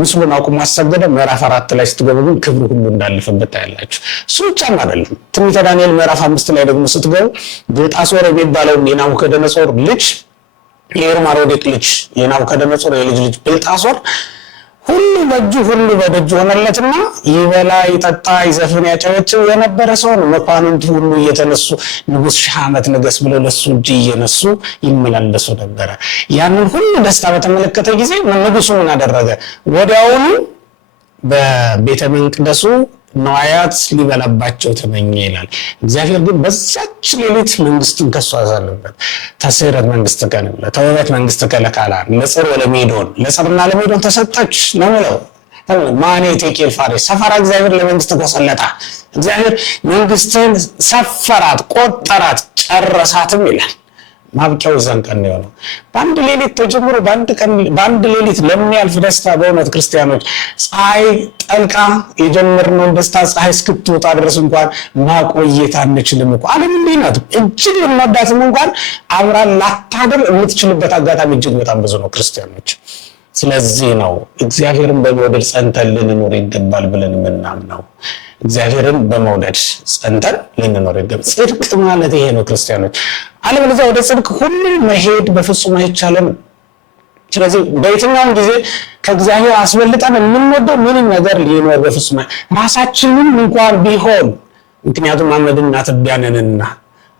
ምስሉን አቁሞ አሰገደ። ምዕራፍ 4 ላይ ስትገቡ ግን ክብሩ ሁሉ እንዳለፈበት ታያላችሁ። እሱ ብቻም አይደለም። ትንቢተ ዳንኤል ምዕራፍ 5 ላይ ደግሞ ስትገቡ ብልጣሶር የሚባለውን የናቡከደነፆር ልጅ የኤርማሮዴቅ ልጅ የናቡከደነፆር የልጅ ልጅ ብልጣሶር ሁሉ በእጁ ሁሉ በደጁ ሆነለትና ይበላ ይጠጣ ይዘፍን ያጨበጭብ የነበረ ሰው ነው። መኳንንቱ ሁሉ እየተነሱ ንጉሥ ሺህ ዓመት ንገስ ብለው ለሱ እጅ እየነሱ ይመላለሱ ነበረ። ያንን ሁሉ ደስታ በተመለከተ ጊዜ ንጉሱ ምን አደረገ? ወዲያውኑ በቤተ መቅደሱ ነዋያት ሊበላባቸው ተመኘ ይላል። እግዚአብሔር ግን በዛች ሌሊት መንግስቱን ከሱ አዛለበት። ተሰረት መንግስት ከነለ ተወበት መንግስት ከለካላ ለጽር ወለሜዶን ለጽርና ለሜዶን ተሰጠች ነው የሚለው። ማኔ ቴቄል ፋሬስ ሰፈራ እግዚአብሔር ለመንግስት ተሰለጣ። እግዚአብሔር መንግስትን ሰፈራት፣ ቆጠራት፣ ጨረሳትም ይላል። ማብቂያው ዘንቀን ነው የሆነው። በአንድ ሌሊት ተጀምሮ በአንድ ሌሊት ለሚያልፍ ደስታ በእውነት ክርስቲያኖች ፀሐይ ጠልቃ የጀመርነውን ደስታ ፀሐይ እስክትወጣ ድረስ እንኳን ማቆየት አንችልም እኮ። ዓለም እንዲህ ናት። እጅግ የምንወዳትም እንኳን አብራን ላታድር የምትችልበት አጋጣሚ እጅግ በጣም ብዙ ነው ክርስቲያኖች። ስለዚህ ነው እግዚአብሔርን በመውደድ ጸንተን ልንኖር ይገባል ብለን የምናምነው። እግዚአብሔርን በመውደድ ጸንተን ልንኖር ይገባል። ጽድቅ ማለት ይሄ ነው ክርስቲያኖች። አለበለዚያ ወደ ጽድቅ ሁሉ መሄድ በፍጹም አይቻልም። ስለዚህ በየትኛውም ጊዜ ከእግዚአብሔር አስበልጠን የምንወደው ምንም ነገር ሊኖር በፍጹም ራሳችንን እንኳን ቢሆን፣ ምክንያቱም አመድና ትቢያ ነንና።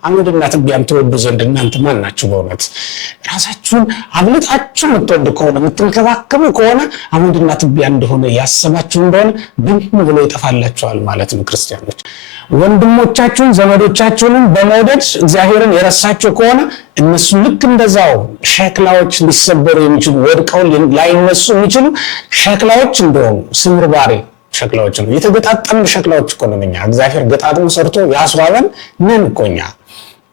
አመድና ትቢያን ተወዱ ዘንድ እናንተ ማን ናችሁ? በእውነት ራሳችሁን አብልጣችሁ የምትወዱ ከሆነ የምትንከባከቡ ከሆነ አመድና ትቢያ እንደሆነ ያሰባችሁ እንደሆነ ብን ብሎ ይጠፋላችኋል ማለት ነው ክርስቲያኖች። ወንድሞቻችሁን ዘመዶቻችሁንም በመውደድ እግዚአብሔርን የረሳችሁ ከሆነ እነሱ ልክ እንደዛው ሸክላዎች ሊሰበሩ የሚችሉ ወድቀው ላይነሱ የሚችሉ ሸክላዎች እንደሆኑ ስምርባሬ ሸክላዎች ነው። የተገጣጠሙ ሸክላዎች እኮ ነን እኛ። እግዚአብሔር ገጣጥሞ ሰርቶ ያስዋበን ነን እኮ እኛ።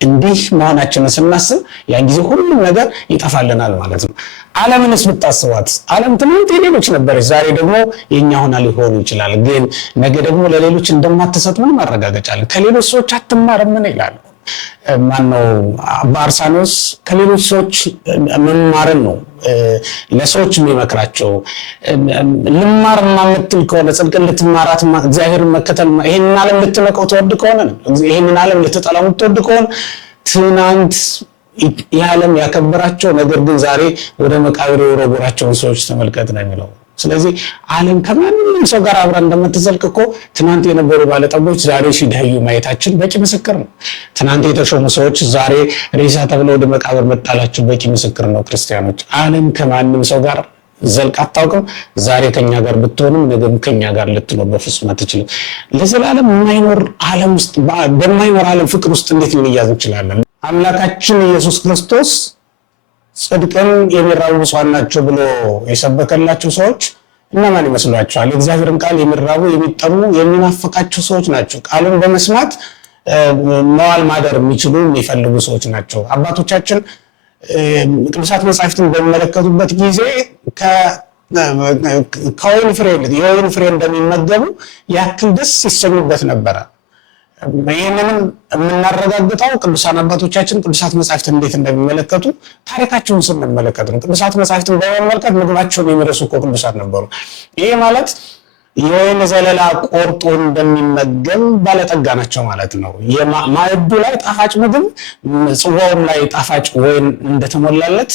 እንዲህ መሆናችንን ስናስብ ያን ጊዜ ሁሉም ነገር ይጠፋልናል ማለት ነው። ዓለምንስ ብታስቧት፣ ዓለም ትናንት የሌሎች ነበረች፣ ዛሬ ደግሞ የኛ ሆና ሊሆን ይችላል። ግን ነገ ደግሞ ለሌሎች እንደማትሰጥ ምን ማረጋገጫ አለ? ከሌሎች ሰዎች አትማርም ምን ይላል? ማነው በአርሳኖስ ከሌሎች ሰዎች መማርን ነው ለሰዎች የሚመክራቸው። ልማርማ የምትል ከሆነ ጽድቅን ልትማራት እግዚአብሔርን መከተል ይሄንን ዓለም ልትነቀው ተወድ ከሆነ ይሄንን ዓለም ልትጠላው ተወድ ከሆነ ትናንት ይህ ዓለም ያከበራቸው ነገር ግን ዛሬ ወደ መቃብር የወረወራቸውን ሰዎች ተመልከት ነው የሚለው። ስለዚህ ዓለም ከማንም ሰው ጋር አብራ እንደምትዘልቅ እኮ ትናንት የነበሩ ባለጠጎች ዛሬ ሲደህዩ ማየታችን በቂ ምስክር ነው። ትናንት የተሾሙ ሰዎች ዛሬ ሬሳ ተብለው ወደ መቃብር መጣላቸው በቂ ምስክር ነው። ክርስቲያኖች ዓለም ከማንም ሰው ጋር ዘልቅ አታውቅም። ዛሬ ከኛ ጋር ብትሆንም ነገም ከኛ ጋር ልትኖር በፍጹም አትችልም። ለዘላለም የማይኖር ዓለም ውስጥ በማይኖር ዓለም ፍቅር ውስጥ እንዴት ልንያዝ እንችላለን? አምላካችን ኢየሱስ ክርስቶስ ጽድቅን የሚራቡ ብፁዓን ናቸው ብሎ የሰበከላቸው ሰዎች እነማን ይመስሏቸዋል? የእግዚአብሔርን ቃል የሚራቡ የሚጠሙ የሚናፍቃቸው ሰዎች ናቸው። ቃሉን በመስማት መዋል ማደር የሚችሉ የሚፈልጉ ሰዎች ናቸው። አባቶቻችን ቅዱሳት መጻሕፍትን በሚመለከቱበት ጊዜ የወይን ፍሬ እንደሚመገቡ ያክል ደስ ይሰኙበት ነበረ። ይህንንም የምናረጋግጠው ቅዱሳን አባቶቻችን ቅዱሳት መጻሕፍትን እንዴት እንደሚመለከቱ ታሪካቸውን ስንመለከት ነው። ቅዱሳት መጻሕፍትን በመመልከት ምግባቸውን የሚረሱ እኮ ቅዱሳን ነበሩ። ይህ ማለት የወይን ዘለላ ቆርጦ እንደሚመገብ ባለጠጋ ናቸው ማለት ነው። ማዕዱ ላይ ጣፋጭ ምግብ፣ ጽዋውም ላይ ጣፋጭ ወይን እንደተሞላለት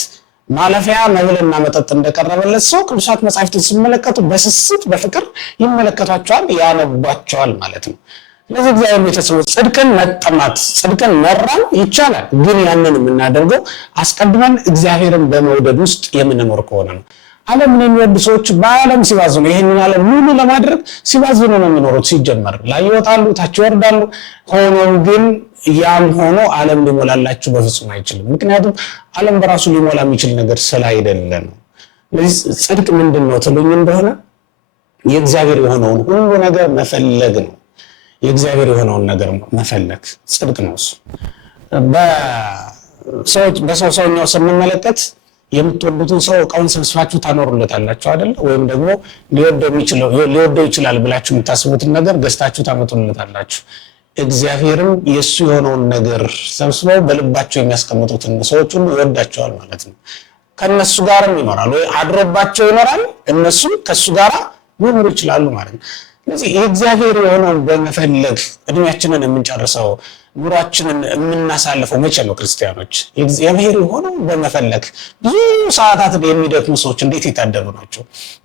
ማለፊያ መብልና መጠጥ እንደቀረበለት ሰው ቅዱሳት መጻሕፍትን ሲመለከቱ በስስት በፍቅር ይመለከቷቸዋል፣ ያነቧቸዋል ማለት ነው። ስለዚህ እግዚአብሔር ቤተሰቦች ጽድቅን መጠማት ጽድቅን መራም ይቻላል። ግን ያንን የምናደርገው አስቀድመን እግዚአብሔርን በመውደድ ውስጥ የምንኖር ከሆነ ነው። ዓለምን የሚወዱ ሰዎች በዓለም ሲባዝኑ ይህንን ዓለም ሙሉ ለማድረግ ሲባዝኑ ነው የሚኖሩት። ሲጀመር ላይ ይወጣሉ፣ ታች ይወርዳሉ። ሆኖም ግን ያም ሆኖ ዓለም ሊሞላላችሁ በፍጹም አይችልም። ምክንያቱም ዓለም በራሱ ሊሞላ የሚችል ነገር ስላይደለ ነው። ስለዚህ ጽድቅ ምንድን ነው ትሉኝ እንደሆነ የእግዚአብሔር የሆነውን ሁሉ ነገር መፈለግ ነው። የእግዚአብሔር የሆነውን ነገር መፈለግ ጽድቅ ነው። እሱ በሰውኛው ስንመለከት የምትወዱትን ሰው እቃውን ሰብስባችሁ ታኖሩለታላችሁ አይደል? ወይም ደግሞ ሊወደው ይችላል ብላችሁ የምታስቡትን ነገር ገዝታችሁ ታመጡለታላችሁ። እግዚአብሔርም የእሱ የሆነውን ነገር ሰብስበው በልባቸው የሚያስቀምጡትን ሰዎች ሁሉ ይወዳቸዋል ማለት ነው። ከእነሱ ጋርም ይኖራል ወይ አድሮባቸው ይኖራል፣ እነሱም ከእሱ ጋር ሊኖሩ ይችላሉ ማለት ነው። ስለዚህ የእግዚአብሔር የሆነውን በመፈለግ እድሜያችንን የምንጨርሰው ኑሯችንን የምናሳልፈው መቼ ነው? ክርስቲያኖች የእግዚአብሔር የሆነውን በመፈለግ ብዙ ሰዓታትን የሚደክሙ ሰዎች እንዴት የታደሉ ናቸው?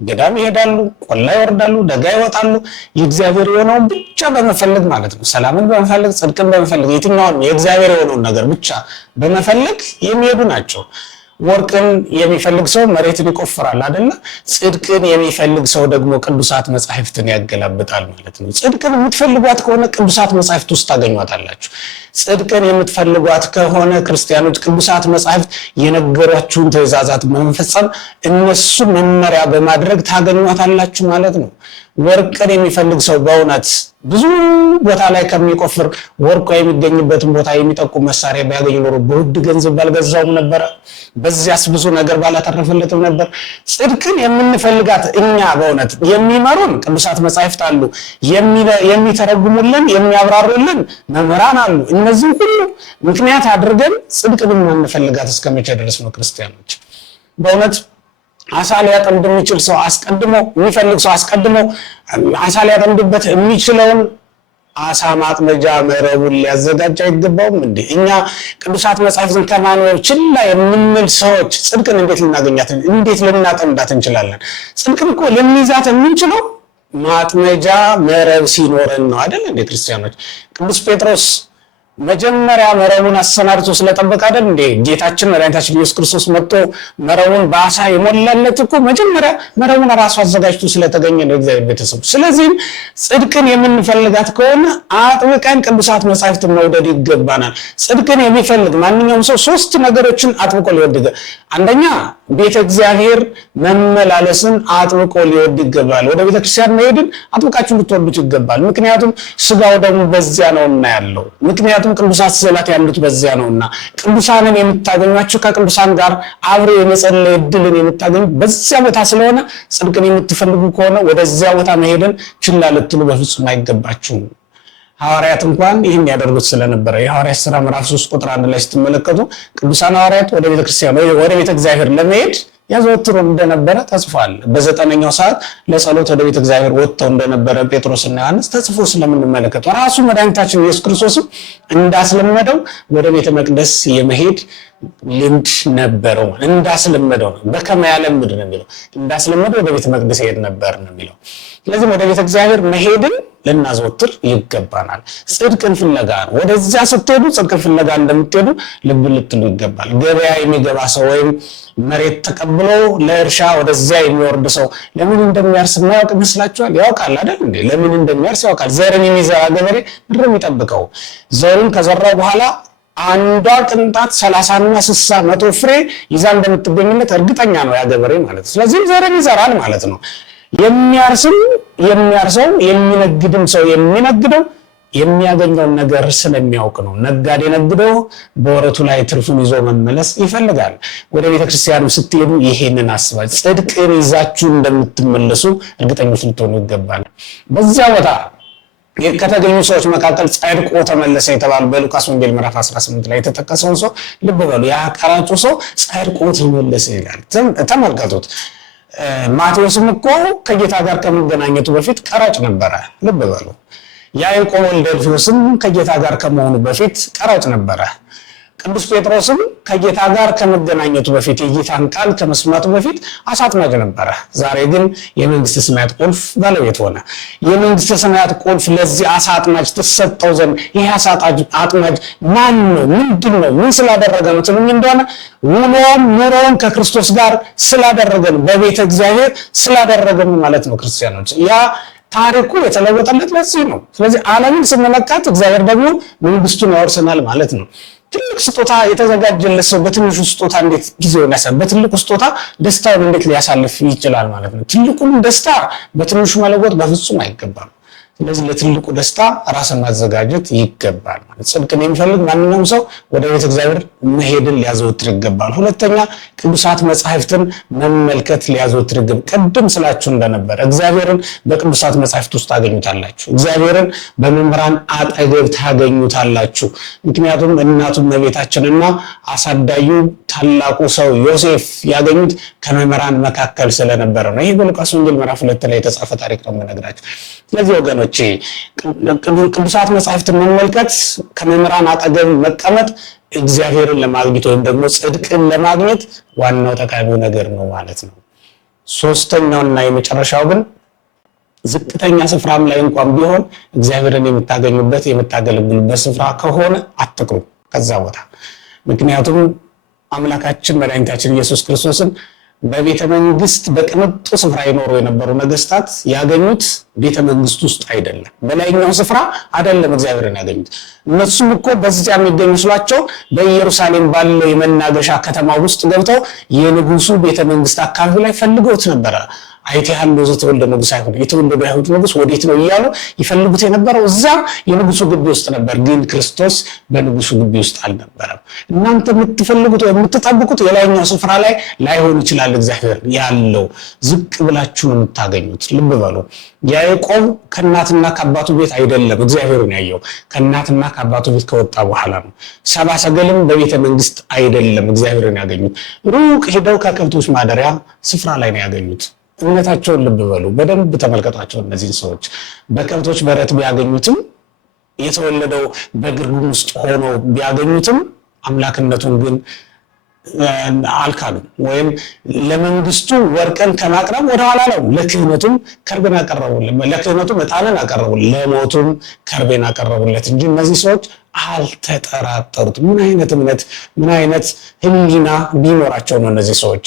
ገዳም ይሄዳሉ፣ ቆላ ይወርዳሉ፣ ደጋ ይወጣሉ። የእግዚአብሔር የሆነውን ብቻ በመፈለግ ማለት ነው። ሰላምን በመፈለግ ጽድቅን በመፈለግ የትኛውን የእግዚአብሔር የሆነውን ነገር ብቻ በመፈለግ የሚሄዱ ናቸው። ወርቅን የሚፈልግ ሰው መሬትን ይቆፍራል አይደለ? ጽድቅን የሚፈልግ ሰው ደግሞ ቅዱሳት መጻሕፍትን ያገላብጣል ማለት ነው። ጽድቅን የምትፈልጓት ከሆነ ቅዱሳት መጻሕፍት ውስጥ ታገኟታላችሁ። ጽድቅን የምትፈልጓት ከሆነ ክርስቲያኖች ቅዱሳት መጻሕፍት የነገሯችሁን ትእዛዛት በመፈጸም እነሱ መመሪያ በማድረግ ታገኟታላችሁ ማለት ነው። ወርቅን የሚፈልግ ሰው በእውነት ብዙ ቦታ ላይ ከሚቆፍር ወርቁ የሚገኝበትን ቦታ የሚጠቁም መሳሪያ ቢያገኝ ኖሮ በውድ ገንዘብ ባልገዛውም ነበረ፣ በዚያስ ብዙ ነገር ባላተረፈለትም ነበር። ጽድቅን የምንፈልጋት እኛ በእውነት የሚመሩን ቅዱሳት መጻሕፍት አሉ፣ የሚተረጉሙልን የሚያብራሩልን መምህራን አሉ። እነዚህ ሁሉ ምክንያት አድርገን ጽድቅን የምንፈልጋት እስከመቼ ድረስ ነው? ክርስቲያኖች በእውነት አሳ ሊያጠምድ የሚችል ሰው አስቀድሞ የሚፈልግ ሰው አስቀድሞ አሳ ሊያጠምድበት የሚችለውን አሳ ማጥመጃ መረቡን ሊያዘጋጅ አይገባውም እንዴ? እኛ ቅዱሳት መጻሕፍትን ከማንበብ ችላ የምንል ሰዎች ጽድቅን እንዴት ልናጠምዳት እንችላለን? ጽድቅን እኮ ልንይዛት የምንችለው ማጥመጃ መረብ ሲኖረን ነው አይደል እንዴ? ክርስቲያኖች ቅዱስ ጴጥሮስ መጀመሪያ መረቡን አሰናድቶ ስለጠበቀ አይደል እንዴ ጌታችን መድኃኒታችን ኢየሱስ ክርስቶስ መጥቶ መረቡን በአሳ የሞላለት እኮ መጀመሪያ መረቡን ራሱ አዘጋጅቶ ስለተገኘ ነው እግዚአብሔር ቤተሰብ። ስለዚህም ጽድቅን የምንፈልጋት ከሆነ አጥብቀን ቅዱሳት መጻሕፍትን መውደድ ይገባናል። ጽድቅን የሚፈልግ ማንኛውም ሰው ሶስት ነገሮችን አጥብቆ ሊወድ ይገባል። አንደኛ ቤተ እግዚአብሔር መመላለስን አጥብቆ ሊወድ ይገባል። ወደ ቤተ ክርስቲያን መሄድን አጥብቃችሁ ልትወዱት ይገባል። ምክንያቱም ስጋው ደግሞ በዚያ ነውና ያለው ምክንያቱም ቅዱሳት ስዕላት ያሉት በዚያ ነውና ቅዱሳንን የምታገኟቸው ከቅዱሳን ጋር አብሮ የመጸለይ ዕድልን የምታገኙ በዚያ ቦታ ስለሆነ ጽድቅን የምትፈልጉ ከሆነ ወደዚያ ቦታ መሄድን ችላ ልትሉ በፍጹም አይገባችሁም። ሐዋርያት እንኳን ይህን ያደርጉት ስለነበረ የሐዋርያት ሥራ ምዕራፍ 3 ቁጥር 1 ላይ ስትመለከቱ ቅዱሳን ሐዋርያት ወደ ቤተክርስቲያን ወደ ቤተ እግዚአብሔር ለመሄድ ያዘወትሩ እንደነበረ ተጽፏል። በ9ኛው ሰዓት ለጸሎት ወደ ቤተ እግዚአብሔር ወጥተው እንደነበረ ጴጥሮስና ዮሐንስ ተጽፎ ስለምንመለከት ራሱ መድኃኒታችን ኢየሱስ ክርስቶስም እንዳስለመደው ወደ ቤተ መቅደስ የመሄድ ልምድ ነበረው። እንዳስለመደው ነው። በከመ ያለምድ ነው የሚለው። እንዳስለመደው ወደ ቤተ መቅደስ ይሄድ ነበር ነው የሚለው። ስለዚህ ወደ ቤተ እግዚአብሔር መሄድን ልናዘወትር ይገባናል። ጽድቅን ፍለጋ ነው። ወደዚያ ስትሄዱ ጽድቅን ፍለጋ እንደምትሄዱ ልብ ልትሉ ይገባል። ገበያ የሚገባ ሰው ወይም መሬት ተቀብሎ ለእርሻ ወደዚያ የሚወርድ ሰው ለምን እንደሚያርስ የማያውቅ ይመስላችኋል? ያውቃል አይደል እንዴ? ለምን እንደሚያርስ ያውቃል። ዘርን የሚዘራ ገበሬ ምድር የሚጠብቀው ዘሩን ከዘራ በኋላ አንዷ ቅንጣት 30 እና 60 መቶ ፍሬ ይዛ እንደምትገኝለት እርግጠኛ ነው ያ ገበሬ ማለት ነው። ስለዚህ ዘርን ይዘራል ማለት ነው። የሚያርሰው የሚነግድም ሰው የሚነግደው የሚያገኘውን ነገር ስለሚያውቅ ነው። ነጋዴ ነግደው በወረቱ ላይ ትርፉን ይዞ መመለስ ይፈልጋል። ወደ ቤተክርስቲያኑ ስትሄዱ ይሄንን አስባችሁ ጽድቅን ይዛችሁ እንደምትመለሱ እርግጠኞች ልትሆኑ ይገባል። በዚያ ቦታ ከተገኙ ሰዎች መካከል ጻድቆ ተመለሰ የተባሉ በሉቃስ ወንጌል ምዕራፍ 18 ላይ የተጠቀሰውን ሰው ልብ በሉ። ያ ቀራጩ ሰው ጻድቆ ተመለሰ ይላል። ተመልከቱት። ማቴዎስም እኮ ከጌታ ጋር ከመገናኘቱ በፊት ቀራጭ ነበረ። ልብ በሉ። ያዕቆብ ወልደ አልፍዮስም ከጌታ ጋር ከመሆኑ በፊት ቀራጭ ነበረ። ቅዱስ ጴጥሮስም ከጌታ ጋር ከመገናኘቱ በፊት የጌታን ቃል ከመስማቱ በፊት አሳ አጥማጅ ነበረ። ዛሬ ግን የመንግስተ ሰማያት ቁልፍ ባለቤት ሆነ። የመንግስተ ሰማያት ቁልፍ ለዚህ አሳ አጥማጅ ተሰጠው ዘንድ ይህ አሳ አጥማጅ ማን ነው? ምንድን ነው? ምን ስላደረገ ነው ትሉኝ እንደሆነ ውሎውን ኑሮውን ከክርስቶስ ጋር ስላደረገ ነው። በቤተ እግዚአብሔር ስላደረገ ነው ማለት ነው። ክርስቲያኖች ያ ታሪኩ የተለወጠለት ለዚህ ነው። ስለዚህ ዓለምን ስንመለከት እግዚአብሔር ደግሞ መንግስቱን ያወርሰናል ማለት ነው። ትልቅ ስጦታ የተዘጋጀለት ሰው በትንሹ ስጦታ እንዴት ጊዜውን ያሳልፍ? በትልቁ ስጦታ ደስታውን እንዴት ሊያሳልፍ ይችላል ማለት ነው። ትልቁን ደስታ በትንሹ መለወጥ በፍጹም አይገባም። ስለዚህ ለትልቁ ደስታ ራስን ማዘጋጀት ይገባል ማለት። ጽድቅን የሚፈልግ ማንኛውም ሰው ወደ ቤተ እግዚአብሔር መሄድን ሊያዘወትር ይገባል። ሁለተኛ ቅዱሳት መጻሕፍትን መመልከት ሊያዘወትር ይገባል። ቅድም ስላችሁ እንደነበረ እግዚአብሔርን በቅዱሳት መጻሕፍት ውስጥ ታገኙታላችሁ። እግዚአብሔርን በመምህራን አጠገብ ታገኙታላችሁ። ምክንያቱም እናቱ እመቤታችንና አሳዳዩ ታላቁ ሰው ዮሴፍ ያገኙት ከመምህራን መካከል ስለነበረ ነው። ይህ በሉቃስ ወንጌል ምዕራፍ 2 ላይ የተጻፈ ታሪክ ነው የምነግራችሁ። ስለዚህ ወገኖች ቅዱሳት መጻሕፍትን መመልከት፣ ከመምህራን አጠገብ መቀመጥ እግዚአብሔርን ለማግኘት ወይም ደግሞ ጽድቅን ለማግኘት ዋናው ጠቃሚው ነገር ነው ማለት ነው። ሶስተኛውና የመጨረሻው ግን ዝቅተኛ ስፍራም ላይ እንኳን ቢሆን እግዚአብሔርን የምታገኙበት የምታገለግሉበት ስፍራ ከሆነ አትቅሩ ከዛ ቦታ። ምክንያቱም አምላካችን መድኃኒታችን ኢየሱስ ክርስቶስን በቤተ መንግስት በቅንጡ ስፍራ ይኖሩ የነበሩ ነገስታት ያገኙት ቤተ መንግስት ውስጥ አይደለም፣ በላይኛው ስፍራ አይደለም እግዚአብሔርን ያገኙት። እነሱም እኮ በዚያ የሚገኙ ስሏቸው በኢየሩሳሌም ባለው የመናገሻ ከተማ ውስጥ ገብተው የንጉሱ ቤተ መንግስት አካባቢ ላይ ፈልገውት ነበረ። አይተሃል ዘተወልደ ንጉስ አይሁን የተወለደ አይሁድ ንጉስ ወዴት ነው እያሉ ይፈልጉት የነበረው እዛ የንጉሱ ግቢ ውስጥ ነበር። ግን ክርስቶስ በንጉሱ ግቢ ውስጥ አልነበረም። እናንተ የምትፈልጉት ወይ የምትጠብቁት የላይኛው ስፍራ ላይ ላይሆን ይችላል እግዚአብሔር ያለው፣ ዝቅ ብላችሁ ነው የምታገኙት። ልብ በሉ። ያዕቆብ ከእናትና ከአባቱ ቤት አይደለም እግዚአብሔርን ያየው፣ ከእናትና ከአባቱ ቤት ከወጣ በኋላ ነው። ሰብአ ሰገልም በቤተ መንግስት አይደለም እግዚአብሔርን ያገኙት፣ ሩቅ ሄደው ከከብቶች ማደሪያ ስፍራ ላይ ነው ያገኙት። እምነታቸውን ልብ በሉ፣ በደንብ ተመልከቷቸው። እነዚህን ሰዎች በከብቶች በረት ቢያገኙትም የተወለደው በግርግም ውስጥ ሆኖ ቢያገኙትም አምላክነቱን ግን አልካሉም። ወይም ለመንግስቱ ወርቅን ከማቅረብ ወደኋላ ነው። ለክህነቱም ከርቤን አቀረቡለት፣ ለክህነቱም ዕጣንን አቀረቡለት፣ ለሞቱም ከርቤን አቀረቡለት እንጂ እነዚህ ሰዎች አልተጠራጠሩት። ምን አይነት እምነት ምን አይነት ሕሊና ቢኖራቸው ነው እነዚህ ሰዎች?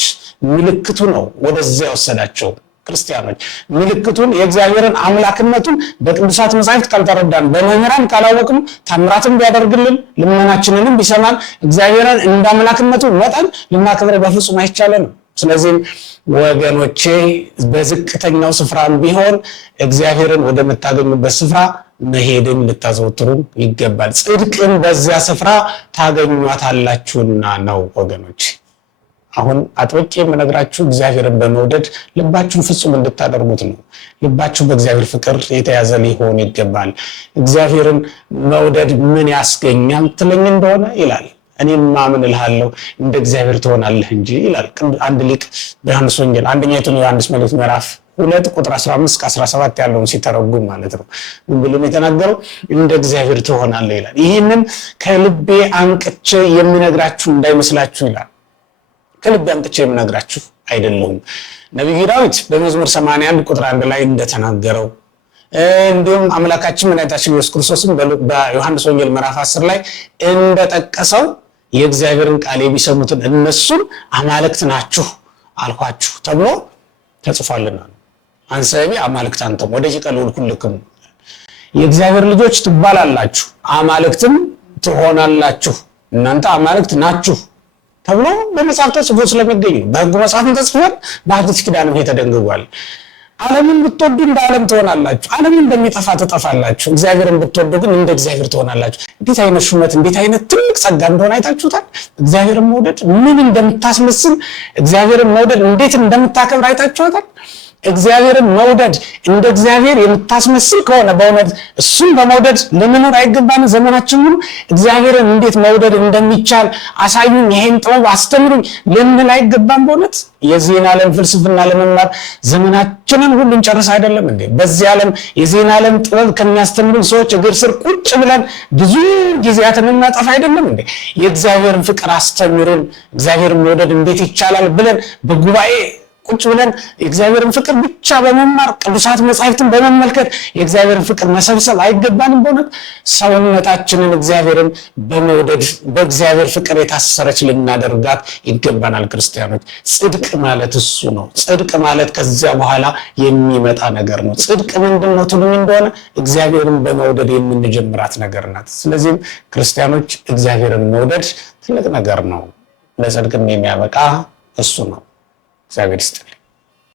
ምልክቱ ነው ወደዚያ ወሰዳቸው። ክርስቲያኖች ምልክቱን የእግዚአብሔርን አምላክነቱን በቅዱሳት መጻሕፍት ካልተረዳን፣ በመምህራን ካላወቅን፣ ታምራትን ቢያደርግልን ልመናችንንም ቢሰማን እግዚአብሔርን እንደ አምላክነቱ መጠን ልናከብረው በፍጹም አይቻለንም። ስለዚህ ወገኖቼ በዝቅተኛው ስፍራም ቢሆን እግዚአብሔርን ወደምታገኙበት ስፍራ መሄድን ልታዘወትሩ ይገባል። ጽድቅን በዚያ ስፍራ ታገኟታላችሁና ነው ወገኖች። አሁን አጥብቄ የምነግራችሁ እግዚአብሔርን በመውደድ ልባችሁን ፍጹም እንድታደርጉት ነው። ልባችሁ በእግዚአብሔር ፍቅር የተያዘ ሊሆን ይገባል። እግዚአብሔርን መውደድ ምን ያስገኛል ትለኝ እንደሆነ ይላል፣ እኔም ማምን እልሃለሁ እንደ እግዚአብሔር ትሆናለህ እንጂ ይላል አንድ ሊቅ በዮሐንስ ወንጌል አንደኛይቱን ዮሐንስ መልእክት ምዕራፍ 2 ቁጥር 15-17 ያለውን ሲተረጉም ማለት ነው። ምን ብሎ ነው የተናገረው? እንደ እግዚአብሔር ትሆናለህ ይላል። ይህንን ከልቤ አንቅቼ የሚነግራችሁ እንዳይመስላችሁ ይላል። ከልቤ አንቅቼ የምነግራችሁ አይደለሁም። ነቢዩ ዳዊት በመዝሙር 81 ቁጥር 1 ላይ እንደተናገረው እንዲሁም አምላካችን መድኃኒታችን ኢየሱስ ክርስቶስም በዮሐንስ ወንጌል ምዕራፍ 10 ላይ እንደጠቀሰው የእግዚአብሔርን ቃል የሚሰሙትን እነሱን አማልክት ናችሁ አልኳችሁ ተብሎ ተጽፏልና አንሰቢ አማልክት አንተም ወደ ቂቀሉል ኩልክም የእግዚአብሔር ልጆች ትባላላችሁ አማልክትም ትሆናላችሁ እናንተ አማልክት ናችሁ ተብሎ በመጽሐፍ ተጽፎ ስለሚገኝ በሕጉ መጽሐፍ ተጽፏል። በአዲስ ኪዳንም ተደንግጓል። ዓለምን ብትወዱ እንደ ዓለም ትሆናላችሁ፣ ዓለምን እንደሚጠፋ ትጠፋላችሁ። እግዚአብሔርን ብትወዱ ግን እንደ እግዚአብሔር ትሆናላችሁ። እንዴት አይነት ሹመት እንዴት አይነት ትልቅ ጸጋ እንደሆነ አይታችሁታል። እግዚአብሔርን መውደድ ምን እንደምታስመስል፣ እግዚአብሔርን መውደድ እንዴት እንደምታከብር አይታችሁታል። እግዚአብሔርን መውደድ እንደ እግዚአብሔር የምታስመስል ከሆነ በእውነት እሱን በመውደድ ለመኖር አይገባንም። ዘመናችን ሁሉ እግዚአብሔርን እንዴት መውደድ እንደሚቻል አሳዩኝ፣ ይሄን ጥበብ አስተምሩኝ ልንል አይገባም። በእውነት የዚህን ዓለም ፍልስፍና ለመማር ዘመናችንን ሁሉ እንጨርስ አይደለም እንዴ? በዚህ ዓለም የዚህን ዓለም ጥበብ ከሚያስተምሩን ሰዎች እግር ስር ቁጭ ብለን ብዙ ጊዜያትን እናጠፋ አይደለም እንዴ? የእግዚአብሔርን ፍቅር አስተምሩን፣ እግዚአብሔርን መውደድ እንዴት ይቻላል ብለን በጉባኤ ቁጭ ብለን የእግዚአብሔርን ፍቅር ብቻ በመማር ቅዱሳት መጻሕፍትን በመመልከት የእግዚአብሔርን ፍቅር መሰብሰብ አይገባንም። በእውነት ሰውነታችንን እግዚአብሔርን በመውደድ በእግዚአብሔር ፍቅር የታሰረች ልናደርጋት ይገባናል። ክርስቲያኖች ጽድቅ ማለት እሱ ነው። ጽድቅ ማለት ከዚያ በኋላ የሚመጣ ነገር ነው። ጽድቅ ምንድን ነው ትሉኝ እንደሆነ እግዚአብሔርን በመውደድ የምንጀምራት ነገር ናት። ስለዚህም ክርስቲያኖች እግዚአብሔርን መውደድ ትልቅ ነገር ነው። ለጽድቅም የሚያበቃ እሱ ነው። እግዚአብሔር ይስጥልኝ።